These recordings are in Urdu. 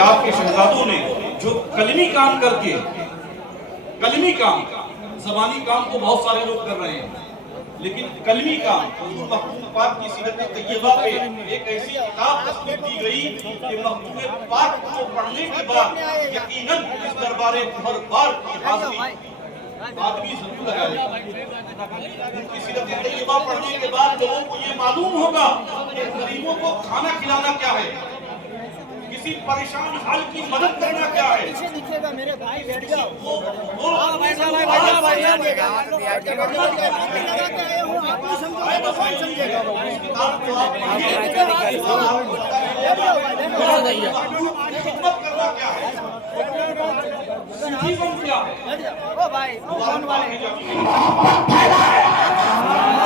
آپ کے شہزادوں نے جو کلمی کام کر کے، کلمی کام، زبانی کام تو بہت سارے لوگ کر رہے ہیں، لیکن کلمی کام حضور مخدوم پاک کی سیرت طیبہ پہ ایک ایسی کتاب تصنیف کی گئی کہ مخدوم پاک کو پڑھنے کے بعد یقیناً اس دربار ہر بار کی حاضری آدمی ضرور لگائے گا۔ ان کی سیرت طیبہ پڑھنے کے بعد لوگوں کو یہ معلوم ہوگا کہ غریبوں کو کھانا کھلانا کیا ہے، کسی پریشان حال کی مدد کرنا کیا ہے۔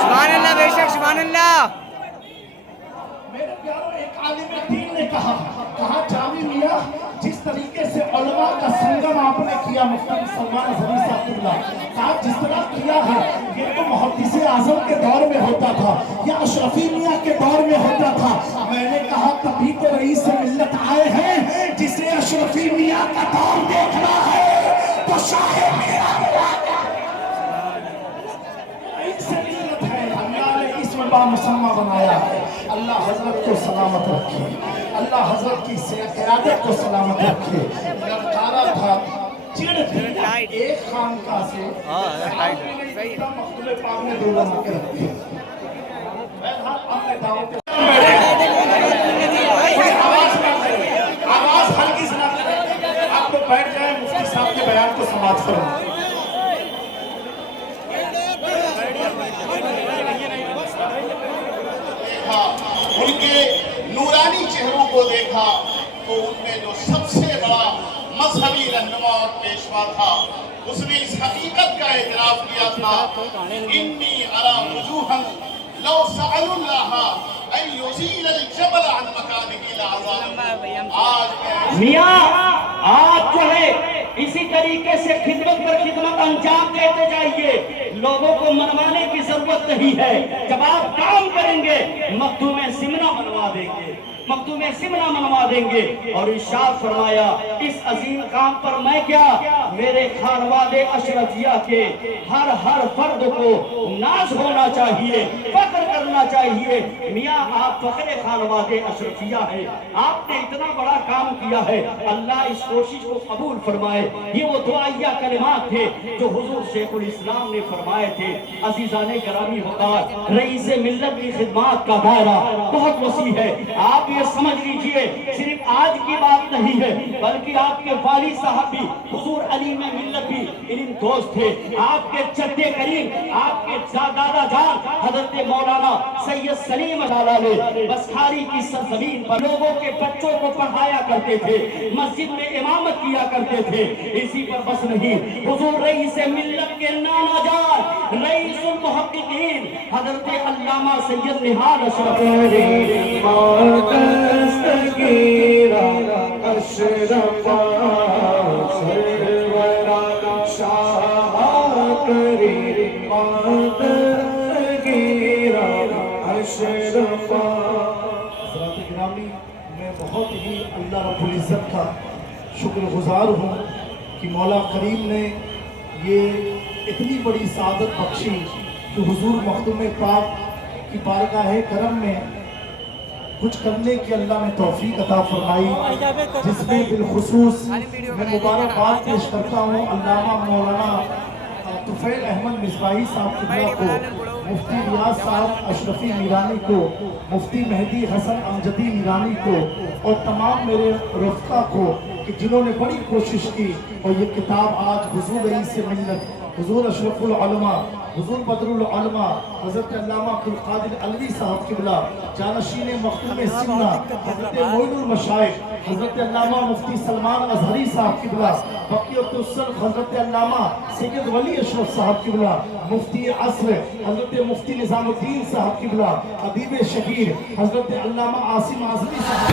سبحان اللہ، بے شک سبحان اللہ۔ میرے پیاروں، ایک عالم دین نے کہا جامی میاں جس طریقے سے علماء کا سنگم آپ نے کیا مفتی سلمان اظہری صاحب قبلہ، کہا جس طرح کیا ہے یہ تو محدث اعظم کے دور میں ہوتا تھا یا اشرفی میاں کے دور میں ہوتا تھا۔ میں نے کہا تبھی تو رئیس ملت آئے ہیں، جسے اشرفی میاں کا دور دیکھنا ہے تو شاہ میاں رئیس ملت ہے۔ اللہ نے اس میں بامسمہ بنایا ہے۔ اللہ حضرت کو سلامت رکھے، اللہ حضرت کی قیادت کو سلامت رکھے۔ لڑکارا تھا چڑ تھی ایک خانقاہ سے مخدوم پاک نے دو بنا کے رکھے۔ آواز ہلکی سنا آپ تو بیٹھ جائیں، مفتی صاحب کے بیان کو سماعت فرمائیں۔ ان کے نورانی چہروں کو دیکھا تو ان میں جو سب سے بڑا مذہبی رہنما اور پیشوا تھا، اس نے اس حقیقت کا اعتراف کیا تھا، انی ارا وجوہا لو سأل اللہ ان یزیل الجبل عن مکانہ لعذاب۔ آج میاں آپ جو ہے اسی طریقے سے خدمت پر خدمت انجام دیتے جائیے، لوگوں کو منوانے کی ضرورت نہیں ہے۔ جب آپ کام کریں گے مخدوم سمنا منوا دیں گے، مخدوم سمنا منوا دیں گے۔ اور ارشاد فرمایا اس عظیم کام پر میں کیا، میرے خانوادے اشرفیہ کے ہر فرد کو ناز ہونا چاہیے، فخر کرنا چاہیے۔ میاں آپ فخر خانوادے اشرفیہ ہیں، آپ نے اتنا بڑا کام کیا ہے، اللہ اس کوشش کو قبول فرمائے۔ یہ وہ دعائیہ کلمات تھے جو حضور شیخ الاسلام نے فرمائے تھے۔ عزیزان گرامی وقار، رئیس ملت کی خدمات کا دائرہ بہت وسیع ہے۔ آپ یہ سمجھ لیجئے صرف آج کی بات نہیں ہے، بلکہ آپ کے والد صاحب بھی حضور علیم ملت بھی علم دوست تھے۔ آپ کے جد کریم، آپ کے دادا جان حضرت مولانا سید سلیم نے بسکھاری کی سرزمین پر لوگوں کے بچوں کو پڑھایا کرتے تھے، مسجد میں امامت کیا کرتے تھے۔ اسی پر بس نہیں، حضور رئیس ملت کے نانا جان رئیس المحققین حضرت علامہ سید نہال اشرف حضرات گرامی، میں بہت ہی اللہ رب العزت کا شکر گزار ہوں کہ مولا کریم نے یہ اتنی بڑی سعادت بخشی کہ حضور مخدوم پاک کی بارگاہ کرم میں کچھ کرنے کی اللہ نے توفیق عطا فرمائی، جس میں بالخصوص میں مبارکباد پیش کرتا ہوں علامہ مولانا طفیل احمد مصباحی صاحب قبلہ کو، مفتی ریاض صاحب اشرفی میرانی کو، مفتی مہدی حسن امجدی میرانی کو، اور تمام میرے رفقا کو کہ جنہوں نے بڑی کوشش کی اور یہ کتاب آج حضور رئیس ملت، حضور اشرف العلماء، حضور بدر العلماء حضرت علامہ عبدالقادر علوی صاحب قبلہ، جانشین مخدوم سمنا حضرت معین المشائخ حضرت علامہ مفتی سلمان اظہری صاحب قبلہ، بقیت السلف حضرت علامہ سید ولی اشرف صاحب قبلہ، مفتی عصر حضرت مفتی نظام الدین صاحب قبلہ، ادیب شہیر حضرت علامہ عاصم اعظمی صاحب